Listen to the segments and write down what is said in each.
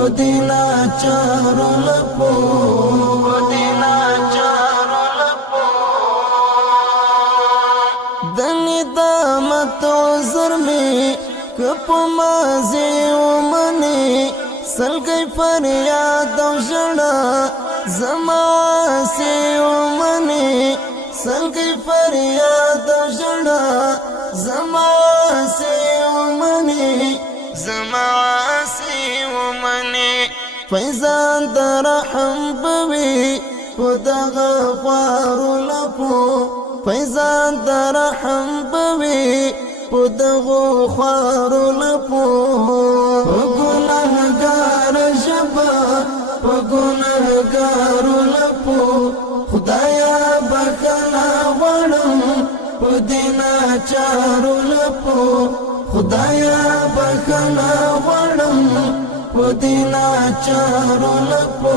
پدینا چارو لپو پدینا چارو لپو دنی دامت عذر میں کپ مازی ومنی سلگی فریاد و جڑا زماسی ومنی سلگی فریاد و جڑا زماسی ومنی زماسی ومنی فیضان در رحم بوی پدغ خوارو لپو فیضان در رحم بوی پدغ خوارو لپو گناہگار شبا گناہگارو لپو خدایا بخنا غړم پدینا چارو لپو خدایا بخنا غړم پدینا چارو لپو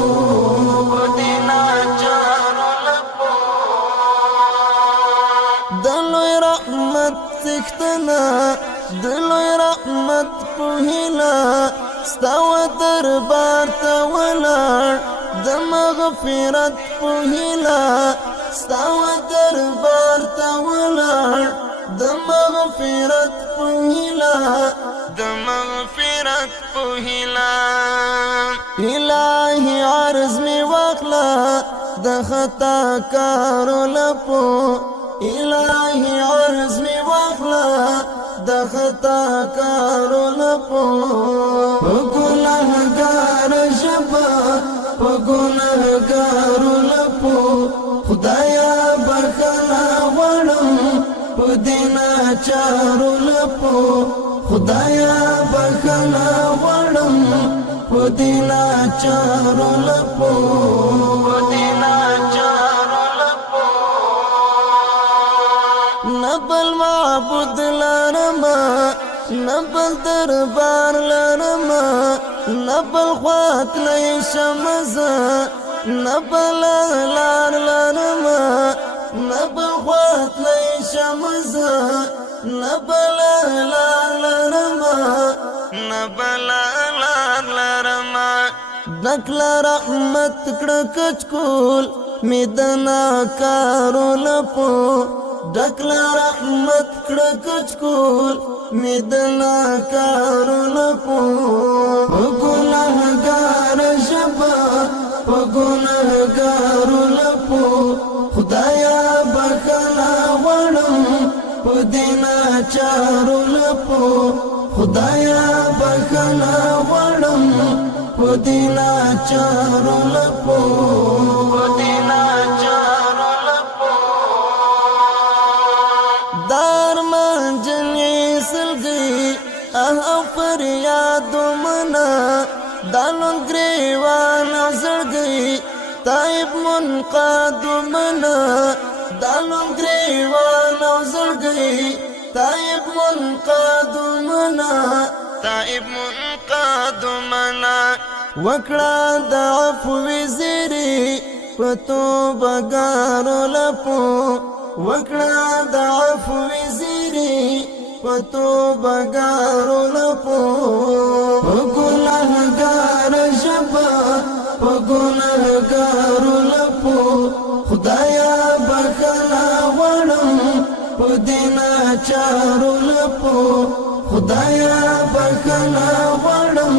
پدینا چارو لپو دلوی رحمت سختنا دلوی رحمت پوهیلا ستاو دربار ته ولاړ د مغفرت پوهیلا ستاو دربار ته ولاړ د مغفرت پوهیلا د مغفرت پوهیلا الہی عرض می واخلا د خطا کارو لپو الہی عرض می واخلا د خطا کارو لپو گناہگار شبا گناہگارو لپو خدایا بخنا غړم پدینا چارو لپو خدایا بخنا غړم پدینا چارو لپو پدینا چارو لپو نبل معبود لرما نبل دربار لرما نبل خوات لئی شمزا نبل لار لرما نبل خوات لئی شمزا نبل لار لرما نبل لار لرما نکل رحمت کڑکچ کول میدنا کارو لپو ډکل رحمت کړکچ کول میدنا کارو لپو گناہگار شبا گناہگارو لپو خدایا بخنا غړم پدینا چارو لپو خدایا بخنا غړم پدینا چارو لپو پدینا چارو لپو دارمان جنی سلگی فریاد منا دالون گریوان زړګي تایب منقاد منا دالون گریوان زړګي تایب منقاد منا تایب منقاد منا وکړه د عفو زیری پتو بګارو لپو وکړه د عفو زیری پتو بګارو لپو گناہگار شبا گناہگارو لپو خدایا بخنا غړم پدینا چارو لپو خدایا بخنا غړم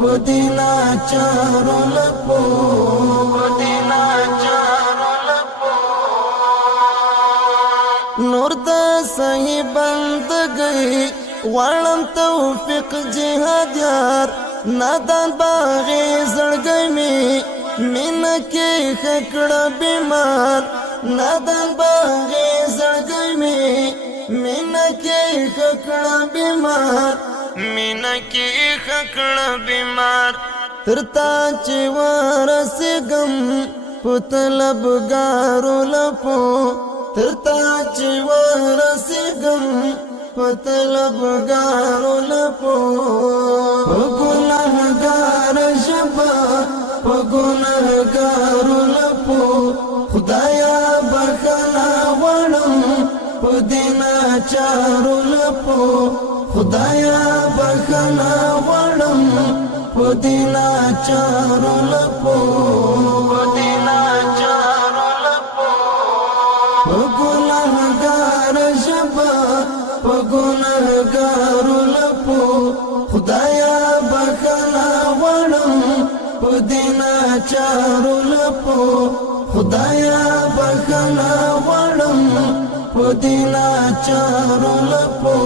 پدینا چارو لپو پدینا چارو لپو نور د صحیح بندګي غړم توفیق جهاد یار نادان باغی زړګي می مين کې خکړه بیمار نادان باغی زړګي می مين کې خکړه بیمار مين کې خکړه بیمار ترتا چې ورسګم پتلب ګارو لپو ترتا چې ورسګم پتلب ګارو لپو گناہگار شبا گناہگارو لپو خدایا بخنا غړم پدینا چارو لپو خدایا بخنا غړم پدینا چارو لپو گناہگار شبا گناہگار لپو خدایا بخنا وڑم پدینا چارو لپو خدایا بخنا وڑم پدینا چارو لپو